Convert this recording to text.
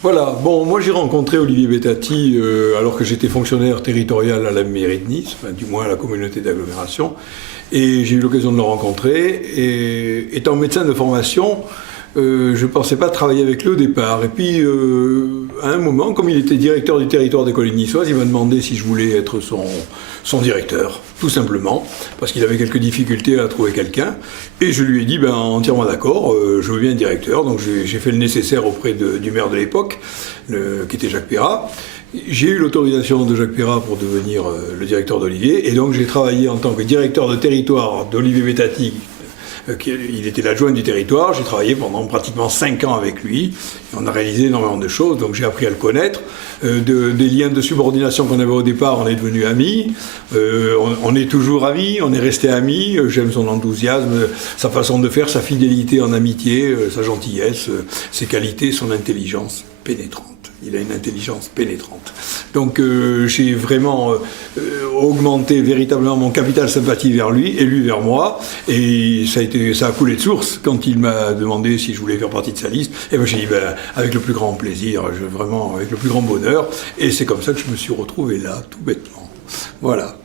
Voilà, bon, moi j'ai rencontré Olivier Bettati alors que j'étais fonctionnaire territorial à la mairie de Nice, enfin, du moins à la communauté d'agglomération, et j'ai eu l'occasion de le rencontrer, et étant médecin de formation, je ne pensais pas travailler avec lui au départ. Et puis, à un moment, comme il était directeur du territoire des collines niçoises, il m'a demandé si je voulais être son directeur, tout simplement, parce qu'il avait quelques difficultés à trouver quelqu'un. Et je lui ai dit, entièrement d'accord, je veux bien être directeur. Donc j'ai fait le nécessaire auprès du maire de l'époque, qui était Jacques Perrat. J'ai eu l'autorisation de Jacques Perrat pour devenir le directeur d'Olivier. Et donc j'ai travaillé en tant que directeur de territoire d'Olivier Bettati. Il était l'adjoint du territoire, j'ai travaillé pendant pratiquement 5 ans avec lui, on a réalisé énormément de choses, donc j'ai appris à le connaître, des liens de subordination qu'on avait au départ, on est devenus amis, on est toujours amis, on est restés amis, j'aime son enthousiasme, sa façon de faire, sa fidélité en amitié, sa gentillesse, ses qualités, son intelligence pénétrante. Il a une intelligence pénétrante. Donc j'ai vraiment augmenté véritablement mon capital sympathie vers lui et lui vers moi. Et ça a coulé de source quand il m'a demandé si je voulais faire partie de sa liste. Et j'ai dit avec le plus grand plaisir, vraiment avec le plus grand bonheur. Et c'est comme ça que je me suis retrouvé là, tout bêtement. Voilà.